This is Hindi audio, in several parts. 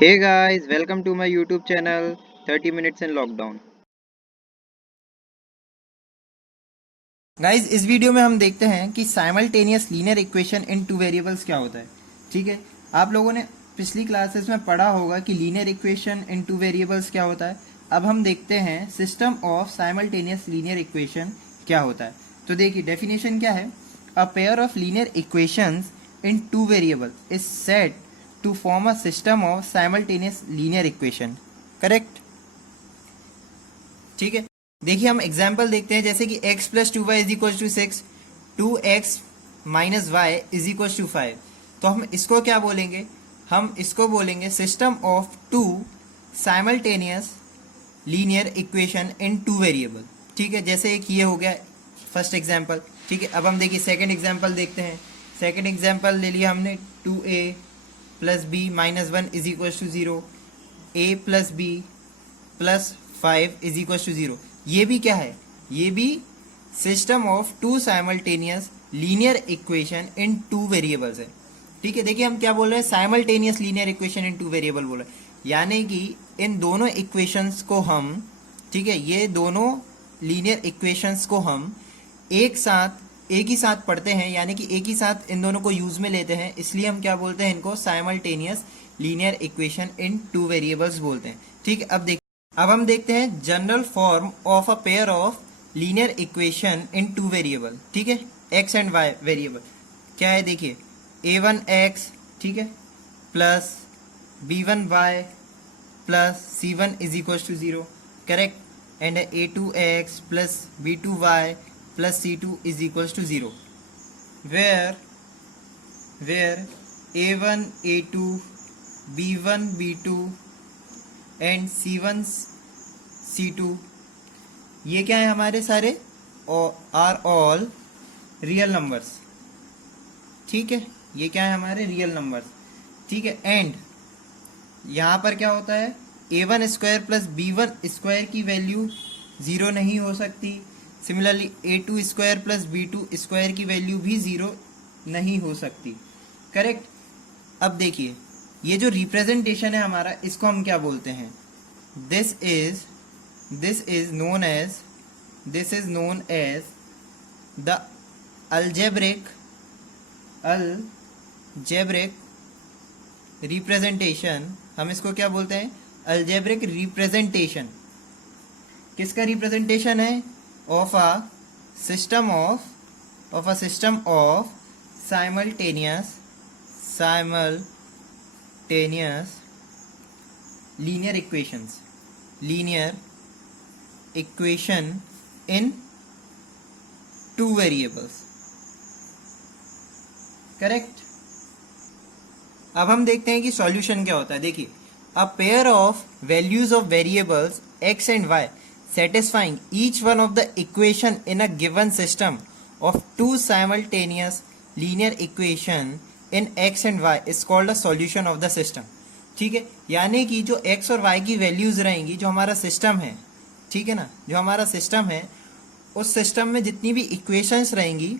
Hey guys, welcome to my YouTube channel 30 Minutes in Lockdown. Guys इस वीडियो में हम देखते हैं कि simultaneous linear equation in two variables क्या होता है। ठीक है, आप लोगों ने पिछली क्लासेस में पढ़ा होगा कि linear equation in two variables क्या होता है। अब हम देखते हैं system of simultaneous linear equation क्या होता है। तो देखिए डेफिनेशन क्या है। A pair of linear equations in two variable is said to form a system of simultaneous linear equation. Correct. ठीक है, देखिए हम एग्जाम्पल देखते हैं जैसे कि x plus two Y is equal to six, 2x minus Y is equal to 5। तो हम इसको क्या बोलेंगे, हम इसको बोलेंगे system of two simultaneous linear equation in two variable. ठीक है, जैसे एक ये हो गया फर्स्ट एग्जाम्पल। ठीक है, अब हम देखिए सेकेंड एग्जाम्पल देखते हैं। सेकेंड एग्जाम्पल ले लिया हमने 2a plus B minus one is equal to 0, a plus B plus 5 is equal to 0। ये भी क्या है, ये भी system of two simultaneous linear equation in two variables है। ठीक है, देखिए हम क्या बोल रहे हैं, simultaneous linear equation in two variable बोल रहे हैं, यानी कि इन दोनों इक्वेशंस को हम, ठीक है, ये दोनों लीनियर इक्वेशंस को हम एक ही साथ पढ़ते हैं, यानी कि एक ही साथ इन दोनों को यूज में लेते हैं, इसलिए हम क्या बोलते हैं, इनको simultaneous linear equation in two variables बोलते हैं। ठीक है, अब हम देखते हैं general form of a pair of linear equation in two variable. ठीक है, एक्स एंड वाई वेरिएबल क्या है, देखिए a1x, ठीक है, plus b1y plus c1 is equal to 0। Correct. And a2x plus b2y plus c2 is equal to 0, where a1 a2 b1 b2 and c1 c2 ये क्या है, हमारे सारे आर ऑल रियल नंबर्स। ठीक है, ये क्या है, हमारे रियल नंबर्स। ठीक है, एंड यहाँ पर क्या होता है, a1 square plus b1 square की वैल्यू 0 नहीं हो सकती। Similarly a2 square plus b2 square की वैल्यू भी 0 नहीं हो सकती। करेक्ट। अब देखिए ये जो रिप्रेजेंटेशन है हमारा, इसको हम क्या बोलते हैं, this is known as the algebraic representation. हम इसको क्या बोलते हैं, algebraic रिप्रेजेंटेशन। किसका रिप्रेजेंटेशन है, of a system of simultaneous linear equation in two variables. Correct. अब हम देखते हैं कि सॉल्यूशन क्या होता है। देखिए, अ pair of values of variables x and y satisfying each one of the equation in a given system of two simultaneous linear equation in x and y is called a solution of the system। ठीक है, यानी कि जो x और y की वैल्यूज रहेंगी, जो हमारा सिस्टम है, ठीक है ना, जो हमारा सिस्टम है, उस सिस्टम में जितनी भी इक्वेशंस रहेंगी,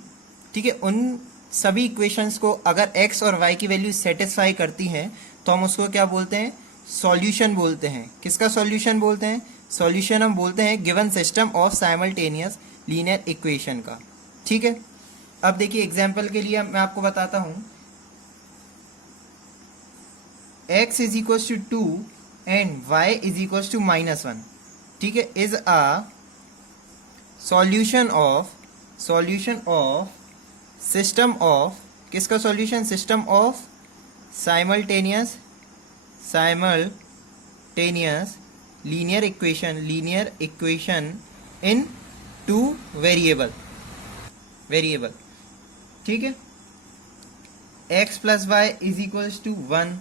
ठीक है, उन सभी इक्वेशंस को अगर x और y की वैल्यू सेटिस्फाई करती हैं तो हम उसको क्या बोलते हैं, सॉल्यूशन बोलते हैं। किसका सॉल्यूशन बोलते हैं, सॉल्यूशन हम बोलते हैं given system of simultaneous linear equation का। ठीक है, अब देखिए एग्जांपल के लिए मैं आपको बताता हूं, x is equal to 2 and y is equal to -1, ठीक है, is a solution of system of, किसका solution, system of simultaneous linear equation in two variable. ठीक है, x plus y is equal to 1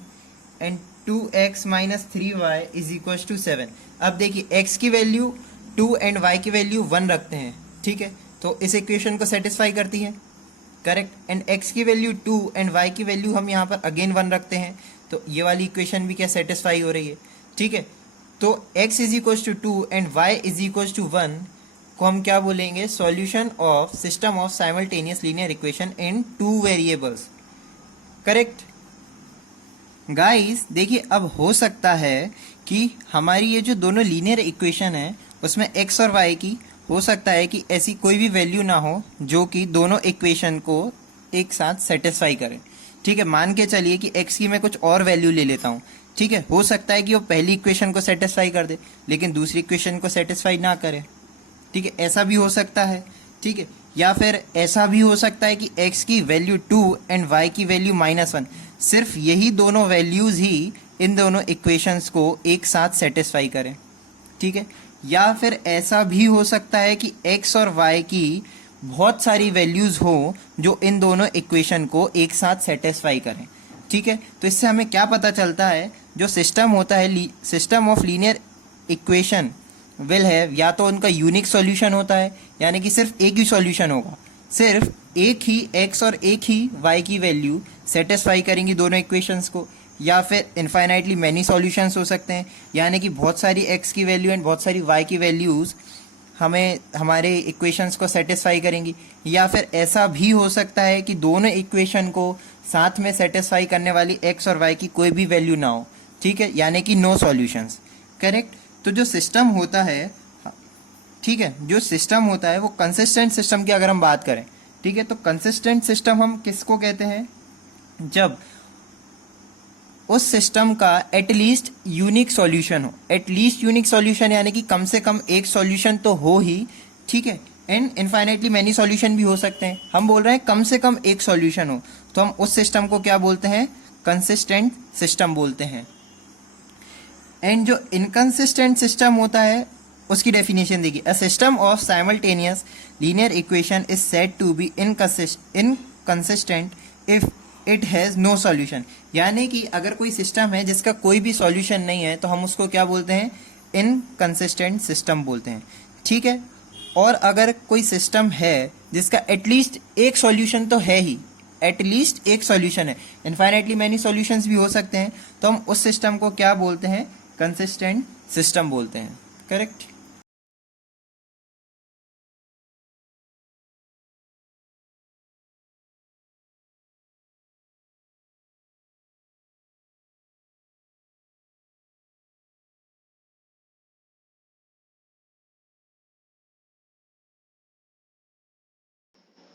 and 2x minus 3y is equal to 7। अब देखिए x की वैल्यू 2 एंड y की वैल्यू 1 रखते हैं। ठीक है, तो इस इक्वेशन को सेटिस्फाई करती है। करेक्ट। एंड x की वैल्यू 2 एंड y की वैल्यू हम यहाँ पर अगेन 1 रखते हैं, तो ये वाली इक्वेशन भी क्या सेटिस्फाई हो रही है। ठीक है, तो x is equal to 2 and y is equal to 1 को हम क्या बोलेंगे, solution of system of simultaneous linear equation in two variables. Correct. Guys देखिए, अब हो सकता है कि हमारी ये जो दोनों लीनियर इक्वेशन है उसमें x और y की हो सकता है कि ऐसी कोई भी वैल्यू ना हो जो कि दोनों इक्वेशन को एक साथ सेटिस्फाई करे। ठीक है, मान के चलिए कि x की मैं कुछ और वैल्यू ले लेता हूँ। ठीक है, हो सकता है कि वो पहली इक्वेशन को सेटिस्फाई कर दे लेकिन दूसरी इक्वेशन को सेटिस्फाई ना करे। ठीक है, ऐसा भी हो सकता है। ठीक है, या फिर ऐसा भी हो सकता है कि x की वैल्यू 2 एंड y की वैल्यू -1, सिर्फ यही दोनों वैल्यूज ही इन दोनों इक्वेशंस को एक साथ सेटिस्फाई करें। ठीक है, या फिर ऐसा भी हो सकता है कि x और y की बहुत सारी वैल्यूज हो जो इन दोनों इक्वेशन को एक साथ सेटिस्फाई करें। ठीक है, तो इससे हमें क्या पता चलता है, जो सिस्टम होता है, system of linear equation will have, या तो उनका यूनिक सॉल्यूशन होता है यानी कि सिर्फ एक ही सॉल्यूशन होगा, सिर्फ एक ही x और एक ही y की वैल्यू सेटिस्फाई करेंगी दोनों इक्वेशंस को, या फिर इनफाइनाइटली मैनी सॉल्यूशंस हो सकते हैं यानी कि बहुत सारी x की वैल्यू एंड बहुत सारी y की वैल्यूज़ हमें हमारे इक्वेशंस को सेटिस्फाई करेंगी, या फिर ऐसा भी हो सकता है कि दोनों इक्वेशन को साथ में सेटिस्फाई करने वाली x और y की कोई भी वैल्यू ना हो। ठीक है, यानी कि नो सॉल्यूशंस। करेक्ट। तो जो सिस्टम होता है, ठीक है, जो सिस्टम होता है वो कंसिस्टेंट सिस्टम की अगर हम बात करें, ठीक है, तो कंसिस्टेंट सिस्टम हम किसको कहते हैं, जब उस सिस्टम का एटलीस्ट यूनिक सॉल्यूशन हो। एटलीस्ट यूनिक सॉल्यूशन यानी कि कम से कम एक सॉल्यूशन तो हो ही। ठीक है, एंड इनफाइनाइटली मैनी सॉल्यूशन भी हो सकते हैं। हम बोल रहे हैं कम से कम एक सॉल्यूशन हो, तो हम उस सिस्टम को क्या बोलते हैं, कंसिस्टेंट सिस्टम बोलते हैं। एंड जो इनकंसिस्टेंट सिस्टम होता है उसकी डेफिनेशन देखिए, a system of simultaneous linear equation is said to be inconsistent if it has no solution. यानी कि अगर कोई सिस्टम है जिसका कोई भी सॉल्यूशन नहीं है तो हम उसको क्या बोलते हैं, इनकंसिस्टेंट सिस्टम बोलते हैं। ठीक है, और अगर कोई सिस्टम है जिसका एटलीस्ट एक सॉल्यूशन तो है ही, एटलीस्ट एक सॉल्यूशन है, इनफाइनाइटली मैनी सॉल्यूशंस भी हो सकते हैं, तो हम उस सिस्टम को क्या बोलते हैं, कंसिस्टेंट सिस्टम बोलते हैं। करेक्ट।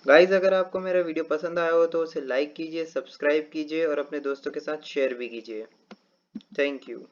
गाइस, अगर आपको मेरा वीडियो पसंद आया हो तो उसे लाइक कीजिए, सब्सक्राइब कीजिए और अपने दोस्तों के साथ शेयर भी कीजिए। Thank you.